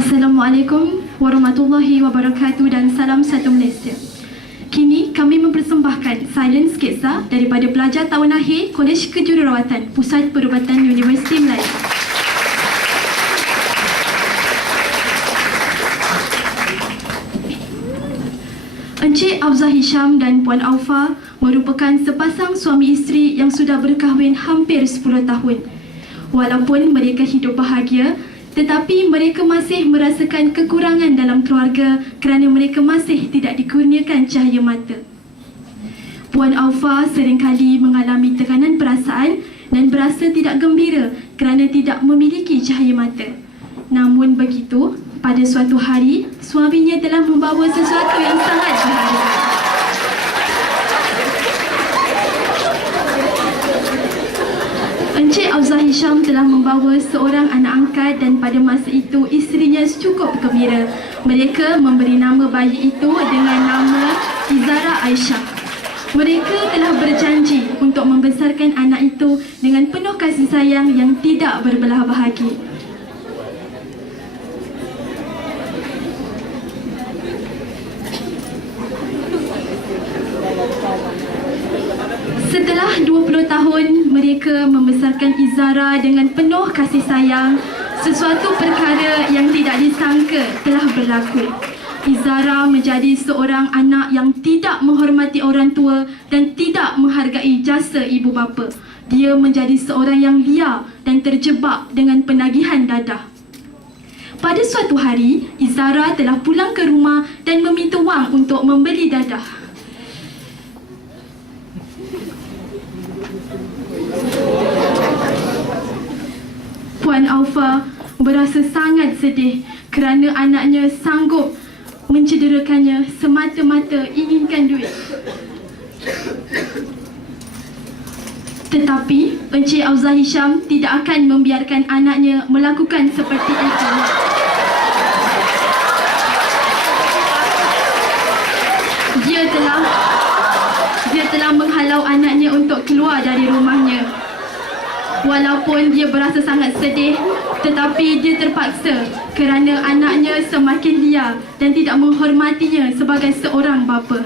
Assalamualaikum warahmatullahi wabarakatuh dan salam satu Malaysia. Kini kami mempersembahkan silent sketsa daripada pelajar tahun akhir Kolej Kejururawatan Pusat Perubatan Universiti Melayu. Encik Afzah Hisham dan Puan Aufa merupakan sepasang suami isteri yang sudah berkahwin hampir 10 tahun. Walaupun mereka hidup bahagia, tetapi mereka masih merasakan kekurangan dalam keluarga kerana mereka masih tidak dikurniakan cahaya mata. Puan Aufa seringkali mengalami tekanan perasaan dan berasa tidak gembira kerana tidak memiliki cahaya mata. Namun begitu, pada suatu hari, suaminya telah membawa sesuatu yang sangat berharga. Encik Afzah Hisham telah membawa seorang anak angkat dan pada masa itu isterinya cukup gembira. Mereka memberi nama bayi itu dengan nama Izara Aisyah. Mereka telah berjanji untuk membesarkan anak itu dengan penuh kasih sayang yang tidak berbelah bahagi. Setelah 20 tahun mereka membesarkan Izara dengan penuh kasih sayang, sesuatu perkara yang tidak disangka telah berlaku. Izara menjadi seorang anak yang tidak menghormati orang tua dan tidak menghargai jasa ibu bapa. Dia menjadi seorang yang liar dan terjebak dengan penagihan dadah. Pada suatu hari, Izara telah pulang ke rumah dan meminta wang untuk membeli dadah. Puan Aufa berasa sangat sedih kerana anaknya sanggup mencederakannya semata-mata inginkan duit. Tetapi Encik Afzah Hisham tidak akan membiarkan anaknya melakukan seperti itu. Dia telah menghalau anaknya untuk keluar dari rumahnya. Walaupun dia berasa sangat sedih, tetapi dia terpaksa kerana anaknya semakin liar dan tidak menghormatinya sebagai seorang bapa.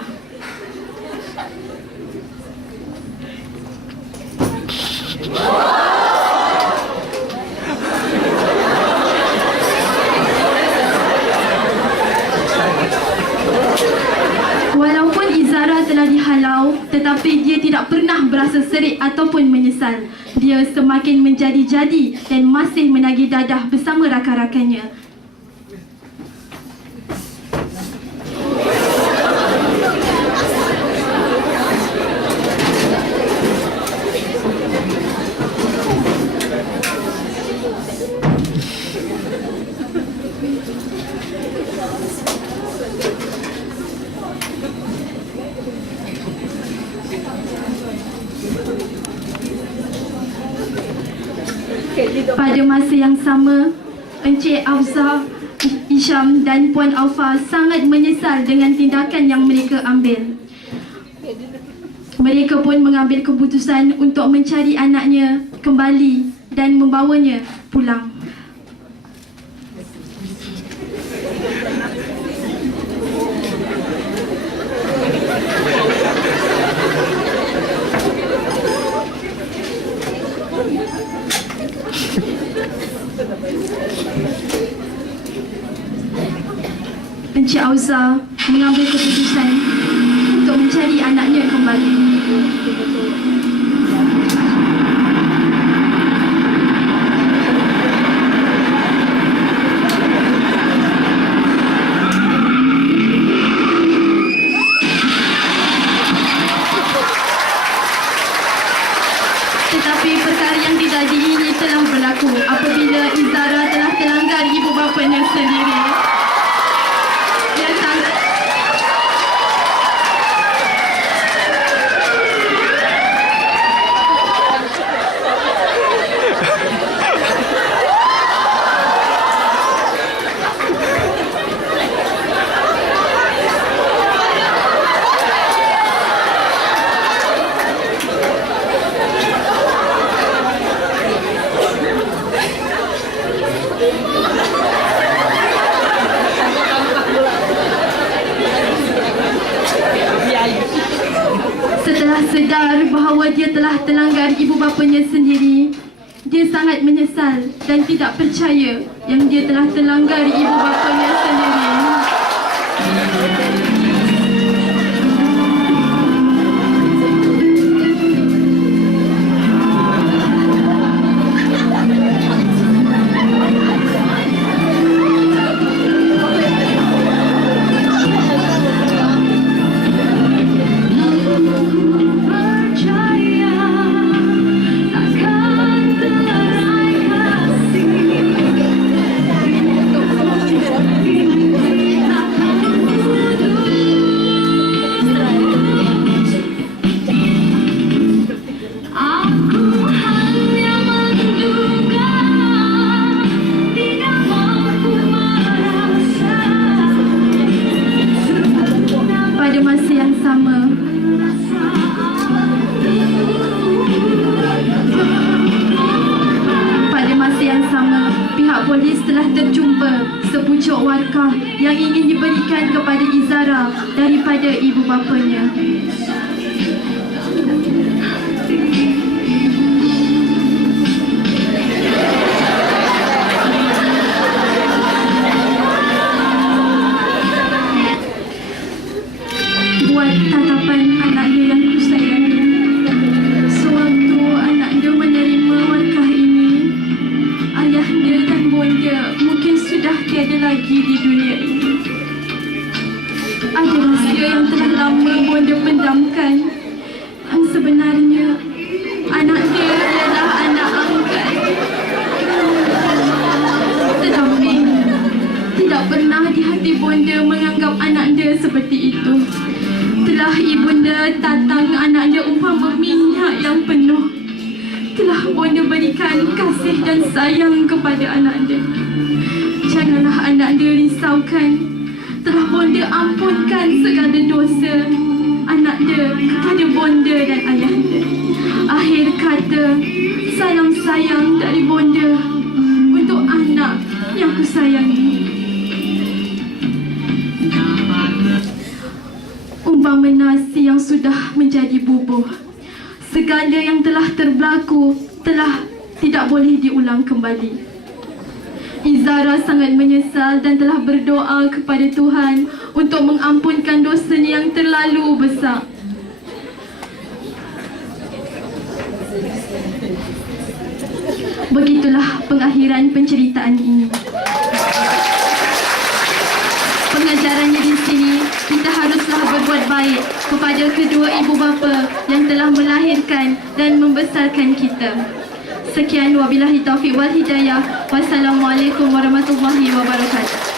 Walaupun Izara telah dihalau, tetapi dia tidak pernah berasa serik ataupun menyesal. Dia semakin menjadi-jadi dan masih menagih dadah bersama rakan-rakannya. Pada masa yang sama, Encik Afzah Hisham dan Puan Aufa sangat menyesal dengan tindakan yang mereka ambil. Mereka pun mengambil keputusan untuk mencari anaknya kembali dan membawanya pulang. Encik Afzah mengambil keputusan untuk mencari anaknya kembali. Tetapi perkara yang tidak diingini telah berlaku apabila Izara telah terlanggar ibu bapanya sendiri. dan ibu bapanya sendiri, dia sangat menyesal dan tidak percaya yang dia telah terlanggar ibu bapanya sendiri. Polis telah terjumpa sepucuk warkah yang ingin diberikan kepada Izara daripada ibu bapanya. Buat tatapan anak dia yang kusayangi, sewaktu anak dia menerima warkah ini, ayah dia dan bonda mungkin sudah tiada lagi di dunia ini. Ada rahsia yang telah lama bonda pendamkan, yang sebenarnya anak dia ialah anak angkat. Tetapi tidak pernah di hati bonda menganggap anak dia seperti itu. Telah ibunda tatang anak dia umpama minyak yang penuh. Telah bonda berikan kasih dan sayang kepada anak dia. Janganlah anak dia risaukan. Telah bonda ampunkan segala dosa anak dia kepada bonda dan ayah dia. Akhir kata, salam sayang dari bonda untuk anak yang kusayangi. Umpama nasi yang sudah menjadi bubur, segala yang telah berlaku telah tidak boleh diulang kembali. Izara sangat menyesal dan telah berdoa kepada Tuhan untuk mengampunkan dosanya yang terlalu besar. Begitulah pengakhiran penceritaan ini. Pengajarannya di sini, kita haruslah berbuat baik kepada kedua ibu bapa yang telah melahirkan dan membesarkan kita. Sekian, wabillahi taufiq wal hidayah. Wassalamualaikum warahmatullahi wabarakatuh.